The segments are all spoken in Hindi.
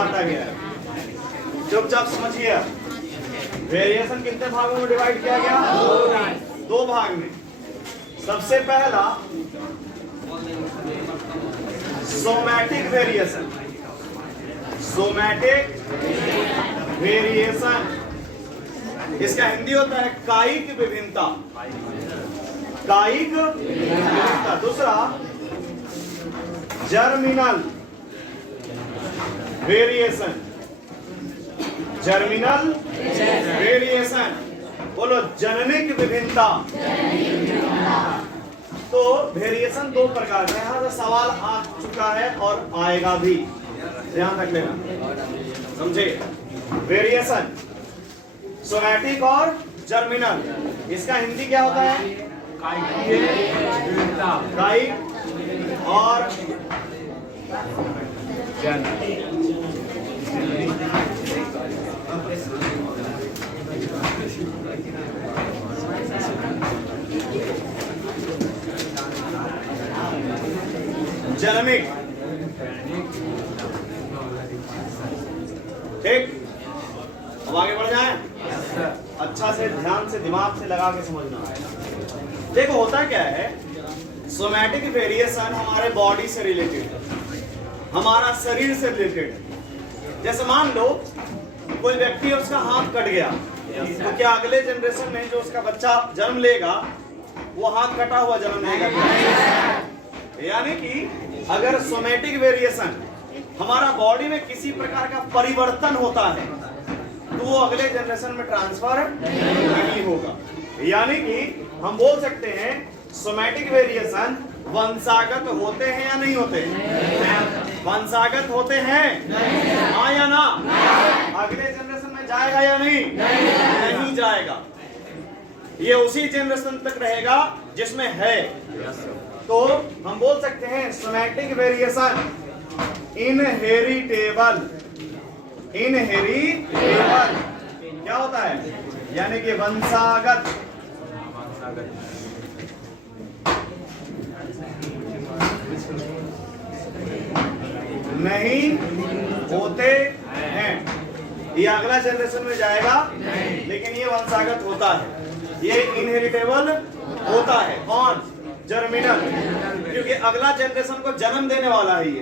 बांटा गया है। चुपचाप समझिए, वेरिएशन कितने भागों में डिवाइड किया गया? दो भाग में। सबसे पहला सोमैटिक वेरिएशन। सोमैटिक वेरिएशन, इसका हिंदी होता है कायिक विभिन्नता। कायिक विभिन्नता। दूसरा जर्मिनल वेरिएशन। जर्मिनल वेरिएशन, बोलो जननिक विभिन्नता। तो वेरिएशन दो प्रकार का, यहाँ से सवाल आ चुका है और आएगा भी, ध्यान रख लेना, समझे? वेरिएशन सोमैटिक और जर्मिनल, इसका हिंदी क्या होता है? कायिक और जननिक। ठीक, अब आगे बढ़ जाएं। अच्छा से ध्यान से दिमाग से लगा के समझना। देखो होता क्या है, सोमैटिक वेरिएशन हमारे बॉडी से रिलेटेड है, हमारा शरीर से रिलेटेड है। जैसे मान लो कोई व्यक्ति है, उसका हाथ कट गया, तो क्या अगले जनरेशन में जो उसका बच्चा जन्म लेगा वो हाथ कटा हुआ जन्म लेगा? यानी कि अगर सोमैटिक वेरिएशन हमारा बॉडी में किसी प्रकार का परिवर्तन होता है तो वो अगले जनरेशन में ट्रांसफर नहीं होगा। यानी कि हम बोल सकते हैं सोमैटिक वेरिएशन वंशागत होते हैं या नहीं होते? वंशागत होते हैं, हाँ या ना? अगले जनरेशन में जाएगा या नहीं? नहीं जाएगा, ये उसी जनरेशन तक रहेगा जिसमें है। तो हम बोल सकते हैं सोमैटिक वेरिएशन इनहेरिटेबल। इनहेरिटेबल क्या होता है? यानी कि वंशागत। नहीं होते हैं, ये अगला जनरेशन में जाएगा लेकिन ये वंशागत होता है, ये इनहेरिटेबल होता है। कौन? जर्मिनल, क्योंकि अगला जनरेशन को जन्म देने वाला है ये।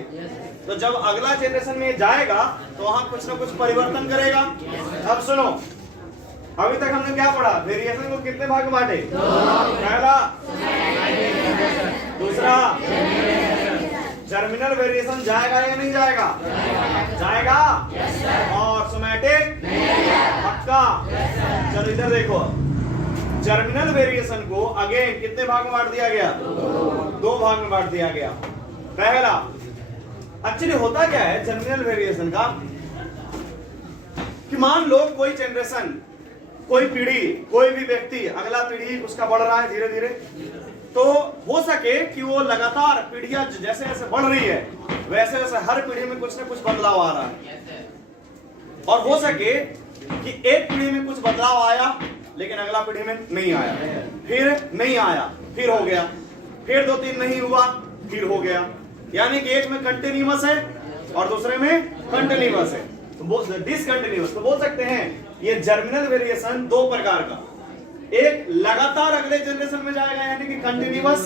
तो जब अगला जनरेशन में जाएगा तो वहां कुछ ना कुछ परिवर्तन करेगा। अब सुनो, अभी तक हमने क्या पढ़ा? वेरिएशन को कितने भाग में बांटे? पहला, दूसरा, जर्मिनल वेरिएशन जाएगा या नहीं जाएगा? जाएगा। और सोमैटिक पक्का। चलो इधर देखो, जर्मिनल वेरिएशन को अगेन कितने भाग में बांट दिया गया? दो भाग में बांट दिया गया। पहला, एक्चुअली होता क्या है जर्मिनल वेरिएशन का कि मान लो कोई जनरेशन, कोई पीढ़ी, कोई भी व्यक्ति, अगला पीढ़ी उसका बढ़ रहा है धीरे धीरे, तो हो सके कि वो लगातार पीढ़ियां जैसे जैसे बढ़ रही है वैसे वैसे हर पीढ़ी में कुछ ना कुछ बदलाव आ रहा है। और हो सके कि एक पीढ़ी में कुछ बदलाव आया लेकिन अगला पीढ़ी में नहीं आया, फिर नहीं आया, फिर हो गया, फिर दो तीन नहीं हुआ, फिर हो गया। यानी कि एक में कंटिन्यूअस है और दूसरे में कंटिन्यूअस है, तो डिसकंटिन्यूअस। तो बोल सकते हैं ये जर्मिनल वेरिएशन दो प्रकार का, एक लगातार अगले जनरेशन में जाएगा यानी कि कंटिन्यूअस,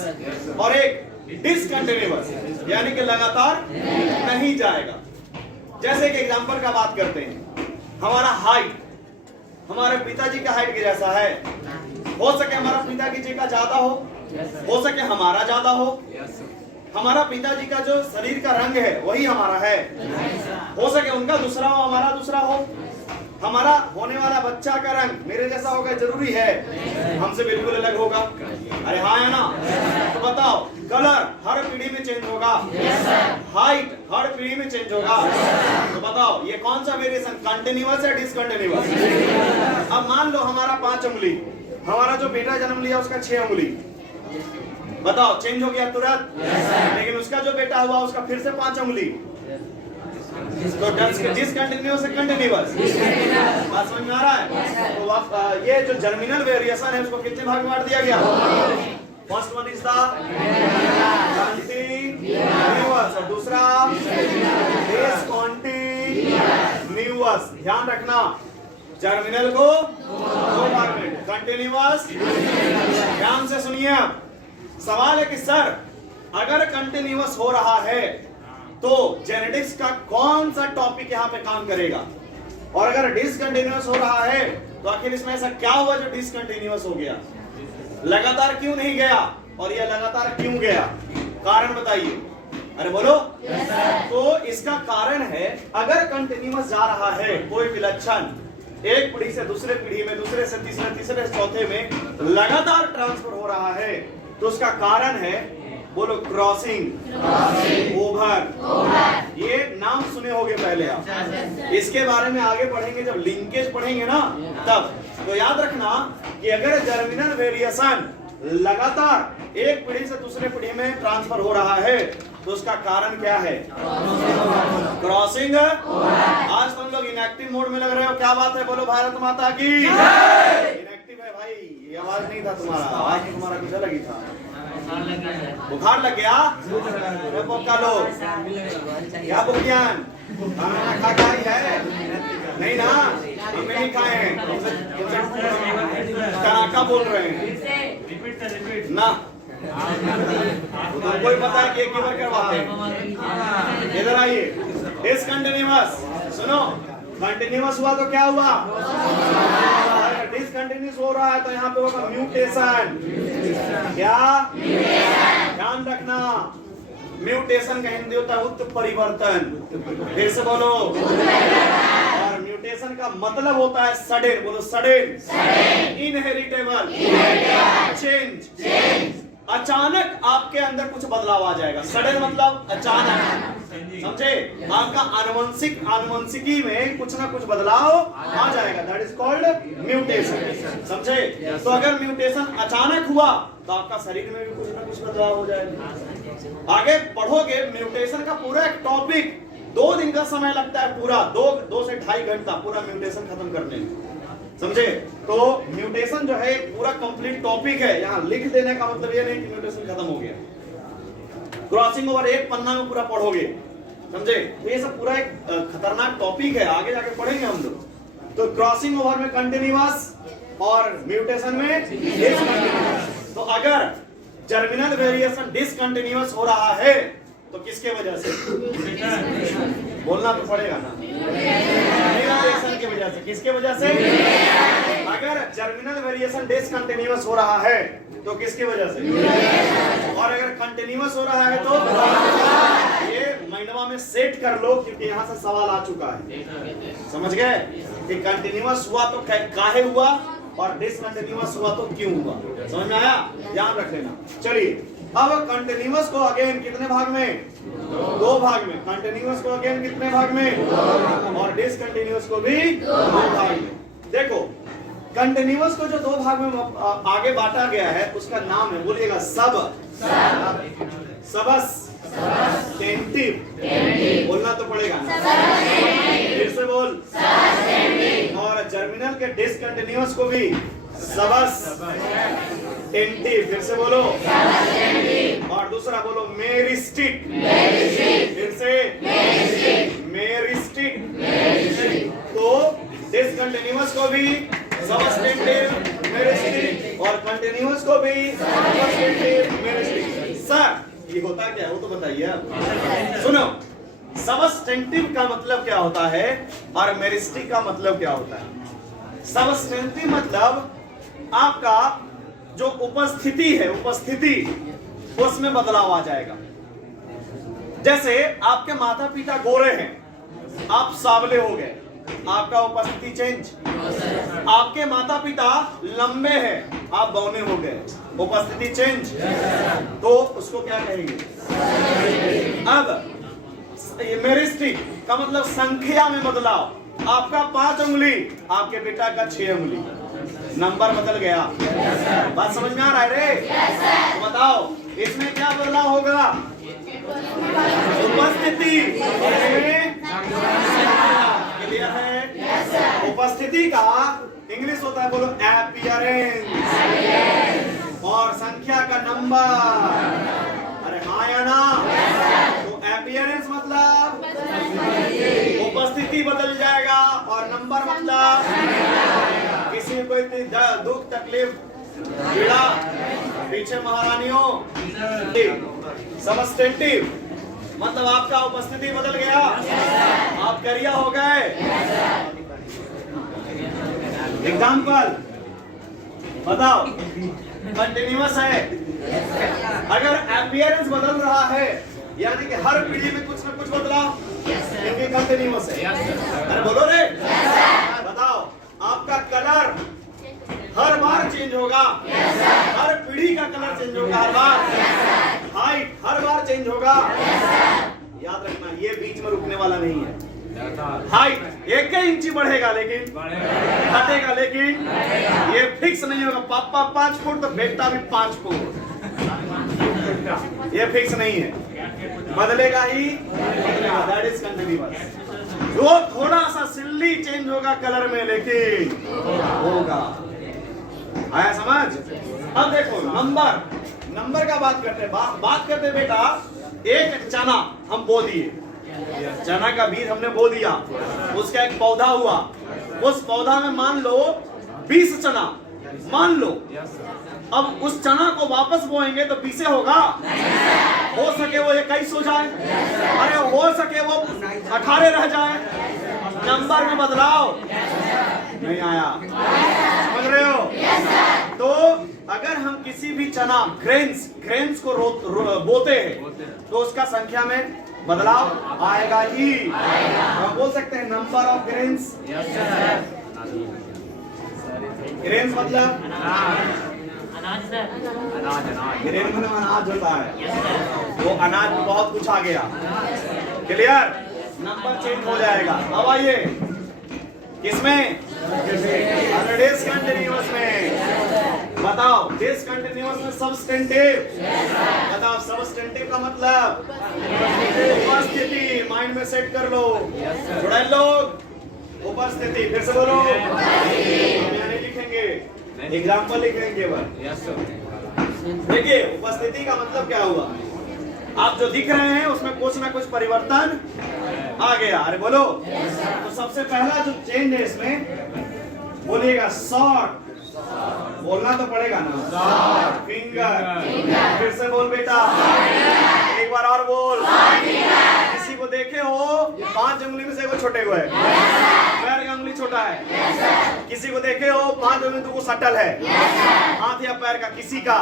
और एक डिसकंटिन्यूअस यानी कि लगातार नहीं जाएगा। जैसे एक एग्जांपल का बात करते हैं, हमारा हाइट हमारे पिताजी का हाइट के जैसा है, हो सके हमारा पिताजी जी का ज्यादा हो सके हमारा ज्यादा हमारा पिताजी का जो शरीर का रंग है वही हमारा है, हो सके उनका दूसरा हो हमारा दूसरा हो, हमारा होने वाला बच्चा का रंग मेरे जैसा होगा जरूरी है? हमसे बिल्कुल अलग होगा। अरे हाँ या ना? तो बताओ, कलर हर पीढ़ी में चेंज होगा, हाइट हर पीढ़ी में चेंज होगा। तो बताओ ये कौन सा वेरिएशन, कंटिन्यूअस है डिसकंटिन्यूअस? अब मान लो हमारा 5 उंगली, हमारा जो बेटा जन्म लिया उसका 6 उंगली, बताओ चेंज हो गया तुरंत? लेकिन उसका जो बेटा हुआ उसका फिर से 5 उंगली, तो डिसकंटिन्यूअस है कंटिन्यूअस? बात समझ में आ रहा है? तो आप ये जो जर्मिनल वेरिएशन है उसको कितने भाग में बांट दिया गया? First one is the continuous और दूसरा डिसकंटिन्यूअस। कंटिन्यूअस, ध्यान रखना जर्मिनल को दो भाग में, कंटिन्यूअस। ध्यान से सुनिए, अब सवाल है कि सर अगर कंटिन्यूअस हो रहा है तो जेनेटिक्स का कौन सा टॉपिक यहाँ पे काम करेगा, और अगर डिसकंटिन्यूअस हो रहा है तो आखिर इसमें ऐसा क्या हुआ जो डिसकंटिन्यूअस हो गया, लगातार क्यों नहीं गया, और यह लगातार क्यों गया, कारण बताइए। अरे बोलो। तो इसका कारण है अगर कंटिन्यूअस जा रहा है कोई विलक्षण एक पीढ़ी से दूसरे पीढ़ी में, दूसरे से तीसरे, तीसरे से चौथे में लगातार ट्रांसफर हो रहा है, तो उसका कारण है, बोलो, क्रॉसिंग, ओवर। ये नाम सुने होंगे पहले आप, इसके बारे में आगे पढ़ेंगे जब लिंकेज पढ़ेंगे ना तब। तो याद रखना कि अगर जर्मिनल वेरिएशन लगातार एक पीढ़ी से दूसरे पीढ़ी में ट्रांसफर हो रहा है तो उसका कारण क्या है, क्रॉसिंग। आज तुम लोग इनएक्टिव मोड में लग रहे हो, क्या बात है, बोलो भारत माता की। इनएक्टिव है भाई, ये आवाज नहीं था तुम्हारा, आवाज तुम्हारा कुछ अलग ही था। बुखार लग गया, बोका लो क्या बुकियान, खाना खा खाई है नहीं ना, हमने नहीं खाए हैं, कनाका बोल रहे हैं ना, तुमको ही पता है कि एक ही बार करवाते हैं। इधर आइए, डिसकंटिन्यूअस सुनो, कंटिन्यूअस हुआ तो क्या हुआ, डिसकंटिन्यूअस हो रहा है तो यहाँ पे होगा म्यूटेशन। क्या, ध्यान रखना, म्यूटेशन का हिंदी होता है उत्परिवर्तन। फिर से बोलो। और म्यूटेशन का मतलब होता है सडन, बोलो सडन, इनहेरिटेबल चेंज, अचानक आपके अंदर कुछ बदलाव आ जाएगा। सडन मतलब अचानक, समझे, आपका आनुवंशिकी में कुछ ना कुछ बदलाव आ जाएगा, दैट इज कॉल्ड म्यूटेशन, समझे। तो अगर म्यूटेशन अचानक हुआ तो आपका शरीर में भी कुछ ना कुछ बदलाव हो जाएगा। आगे पढ़ोगे, म्यूटेशन का पूरा एक टॉपिक 2 दिन का समय लगता है, पूरा 2 से 2.5 घंटा पूरा म्यूटेशन खत्म करने में, समझे। तो म्यूटेशन जो है पूरा कंप्लीट टॉपिक है, यहाँ लिख देने का मतलब ये नहीं कि म्यूटेशन खत्म हो गया। क्रॉसिंग ओवर एक पन्ना में पूरा पढ़ोगे, समझे। तो ये सब पूरा एक खतरनाक टॉपिक है, आगे जाके पढ़ेंगे हम लोग। तो क्रॉसिंग ओवर में कंटिन्यूअस और म्यूटेशन में डिसकंटिन्यूअस। तो अगर जर्मिनल वेरिएशन डिसकंटिन्यूअस हो रहा है तो किसके वजह से, बोलना तो पड़ेगा ना, म्यूटेशन की वजह से। किसके वजह से, अगर जर्मिनल वेरिएशन डिसकंटिन्यूअस हो रहा है तो किसकी वजह से, और अगर कंटिन्यूअस हो रहा है तो ये माइंडवा में सेट कर लो, क्योंकि यहाँ से सवाल आ चुका है, समझ गए कि कंटिन्यूअस हुआ तो काहे हुआ और डिसकंटिन्यूअस हुआ तो क्यों हुआ, समझ में आया, ध्यान रख लेना। चलिए, अब कंटिन्यूअस को अगेन कितने भाग में, 2 भाग में। कंटिन्यूअस को अगेन कितने भाग में, और डिसकंटिन्यूअस को भी 2 भाग में। देखो, कंटिन्यूअस को जो 2 भाग में आगे बांटा गया है उसका नाम है, बोलिएगा, सबस्टेंटिव, बोलना तो पड़ेगा ना, फिर से बोल। और जर्मिनल के डिसकंटिन्यूअस को भी सबस्टेंटिव, फिर से बोलो। और दूसरा बोलो मेरिस्टिक, फिर से मेरिस्टिक। तो डिसकंटिन्यूअस को भी सबस्टेंटिव, मेरिस्टिक, और कंटिन्यूअस को भी सबस्टेंटिव, मेरिस्टिक। सर ये होता क्या है वो तो बताइए आप। सुनो, सबस्टेंटिव का मतलब क्या होता है और मेरिस्टिक का मतलब क्या होता है। सबस्टेंटिव मतलब आपका जो उपस्थिति है, उपस्थिति उसमें बदलाव आ जाएगा। जैसे आपके माता पिता गोरे हैं, आप सावले हो गए, आपका उपस्थिति चेंज। आपके माता पिता लंबे हैं, आप बौने हो गए, उपस्थिति चेंज। तो उसको क्या कहेंगे। अब मेरिस्टिक का मतलब संख्या में बदलाव। आपका 5 उंगली, आपके बेटा का 6 उंगली, नंबर बदल गया। बात समझ में आ रहा है रे? तो बताओ इसमें क्या बदलाव होगा। उपस्थिति, क्लियर है? उपस्थिति का इंग्लिश होता है, बोलो अपीयरेंस, और संख्या का नंबर। अरे हाँ या ना? तो अपीयरेंस मतलब उपस्थिति बदल जाएगा, नंबर मतलब किसी को कोई दुख तकलीफ पीड़ा, पीछे महारानियों, सबस्टेंटिव मतलब आपका उपस्थिति बदल गया, आप करिया हो गए। एग्जाम्पल बताओ, कंटिन्यूअस है। अगर अपीयरेंस बदल रहा है यानी कि हर पीढ़ी में कुछ न कुछ बदलाव, क्योंकि कंटिन्यूअस है। अरे बोलो रे, बताओ आपका कलर हर बार चेंज होगा, हर पीढ़ी का कलर चेंज होगा, हर बार हाइट हर बार चेंज होगा। याद रखना ये बीच में रुकने वाला नहीं है। हाइट 1 इंची बढ़ेगा लेकिन घटेगा, लेकिन ये फिक्स नहीं होगा। पापा 5 फुट तो बेटा भी 5 फुट, ये फिक्स नहीं है, बदलेगा ही बदलेगा। That is continuous. वो थोड़ा सा सिल्ली चेंज होगा कलर में, लेकिन होगा। आया समझ? अब देखो नंबर का बात करते बात करते बेटा। एक चना हम बो दिए, चना का बीज हमने बो दिया, उसका एक पौधा हुआ। उस पौधा में मान लो 20 चना मान लो। अब उस चना को वापस बोएंगे तो 20 होगा? हो सके वो 21 हो जाए, अरे हो सके वो 18 रह जाए। नंबर में बदलाव नहीं आया, समझ रहे हो? तो अगर हम किसी भी चना ग्रेन्स को बोते हैं तो उसका संख्या में बदलाव आएगा ही। हम बोल सकते हैं नंबर ऑफ ग्रेन्स। ग्रेन्स मतलब ग्रेन में अनाज होता है, वो अनाज में बहुत कुछ आ गया। क्लियर? नंबर चेंज हो जाएगा। अब आइए किसमें? डिसकंटिन्यूअस में। बताओ डिसकंटिन्यूअस में सबस्टेंटिव। बताओ सबस्टेंटिव का मतलब उपस्थिति। माइंड में सेट कर लो, जुड़े लोग। उपस्थिति फिर से बोलो, नहीं लिखेंगे, एग्जाम्पल लिखेंगे बस। देखिए उपस्थिति का मतलब क्या हुआ? आप जो दिख रहे हैं उसमें कुछ ना कुछ परिवर्तन आ गया। अरे बोलो। तो सबसे पहला जो चेंज है इसमें बोलिएगा शॉर्ट, बोलना तो पड़ेगा ना। फिंगर, फिर से बोल बेटा, एक बार और बोल। किसी को देखे हो 5 उंगली में से वो छोटे हुए, पैर का उंगली छोटा है। किसी को देखे हो 5 उंगली तो वो सटल है, हाथ या पैर का किसी का।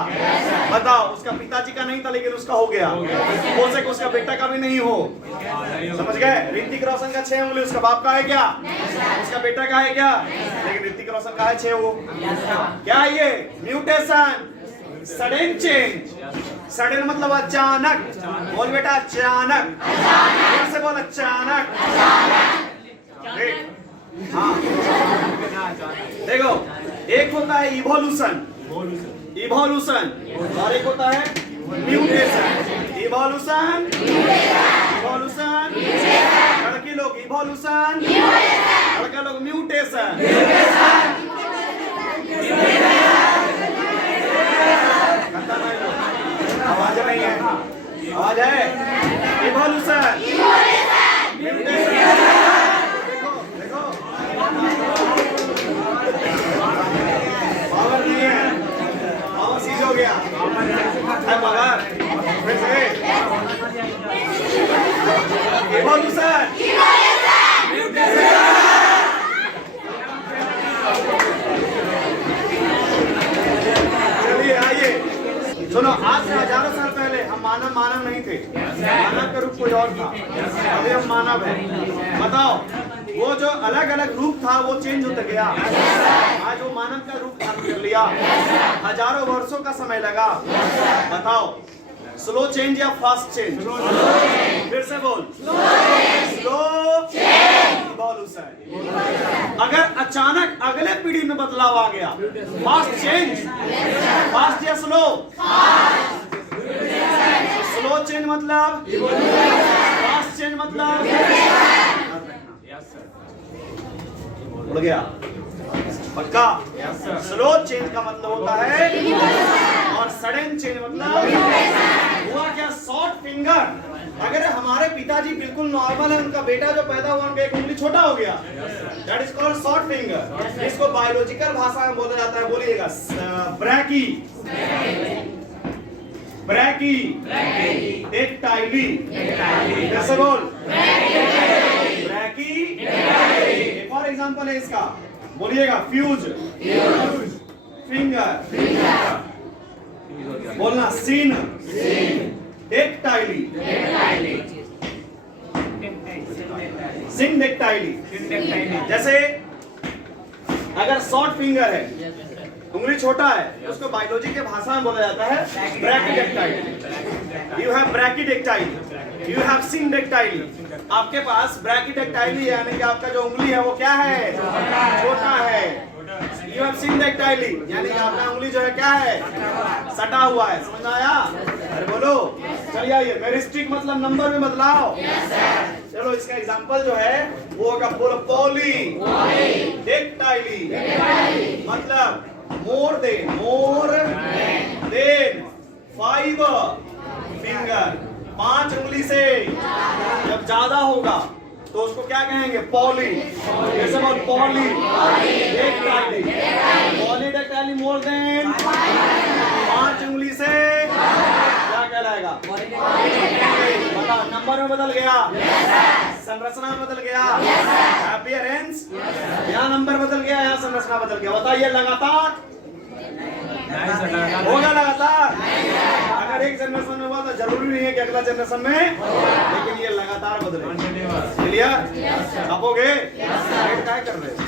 बताओ उसका पिताजी का नहीं था लेकिन उसका हो गया, हो सके उसका बेटा का भी नहीं हो। समझ गए? ऋतिक रोशन का 6 उंगली, उसका बाप का है क्या? उसका बेटा का है क्या? लेकिन ऋतिक रोशन का है 6 वो। क्या है ये? Mutation, sudden change. सडन मतलब अचानक। बोल बेटा अचानक। फिर से बोल अचानक। हाँ देखो, एक होता है इवोल्यूशन और एक होता है म्यूटेशन। इवोल्यूशन, लड़की लोग इवोल्यूशन, लड़का लोग म्यूटेशन। आवाज नहीं है, आवाज है? Evolution, mutation. देखो पावर नहीं है, पावर सीज हो गया मगर फिर से इवोल्यूशन, चलिए आइए सुनो। आज से हजारों साल पहले हम मानव नहीं थे, मानव का रूप कोई और था, अभी हम मानव है। बताओ वो जो अलग अलग रूप था वो चेंज होता गया, आज वो मानव का रूप धारण कर लिया। हजारों वर्षों का समय लगा। बताओ स्लो चेंज या फास्ट चेंज? फिर से बोल, स्लो इवोल्यूशन। अगर अचानक अगले पीढ़ी में बदलाव आ गया, फास्ट चेंज, फास्ट या स्लो? स्लो चेंज मतलब, फास्ट चेंज मतलब उड़ गया। पक्का? स्लो चेंज का मतलब होता है और सडन चेंज मतलब हुआ क्या? शॉर्ट फिंगर अगर हमारे पिताजी बिल्कुल नॉर्मल है, उनका बेटा जो पैदा हुआ उनका एक उंगली छोटा हो गया, that is called short finger. इसको बायोलॉजिकल भाषा में बोला जाता है, बोलिएगा ब्रैकी, ब्रैकी टेक्टाइली, कैसे बोल, ब्रैकी। एक और एग्जांपल है इसका, बोलिएगा फ्यूज फिंगर, बोलना सीन टेक्टाइली, सिंडेक्टाइली। जैसे अगर शॉर्ट फिंगर है, उंगली छोटा है, उसको बायोलॉजी के भाषा में बोला जाता है brachydactyly. You have brachydactyly, you have syndactyly. आपके पास ब्रैकिडेक्टाइल यानी कि आपका जो उंगली है वो क्या है, छोटा है। यू हैव सिंडेक्टाइल यानी कि आपका उंगली जो है क्या है, सटा हुआ है। समझ में आया? अरे बोलो, चलिए आइए। मेरिस्टिक मतलब नंबर में बदलाव। चलो इसका एग्जांपल जो है वो होगा पॉली डेक्टाइली, मतलब मोर देन 5 फिंगर, 5 उंगली से जब ज्यादा होगा तो उसको क्या कहेंगे, पॉली। जैसे बोल पॉली डेक्टाइली, पॉली डेक्टाइली मोर देन 5 उंगली से क्या कहलाएगा, बता, नंबर में बदल गया, संरचना में बदल गया, अपीयरेंस, यहाँ नंबर बदल गया, यहाँ संरचना बदल गया। बताइए लगातार होगा, लगातार। अगर एक जनरेशन में हुआ तो जरूरी नहीं है कि अगला जनरेशन में, लेकिन ये लगातार बदले। क्लियर? छापोगे? क्या कर रहे हैं?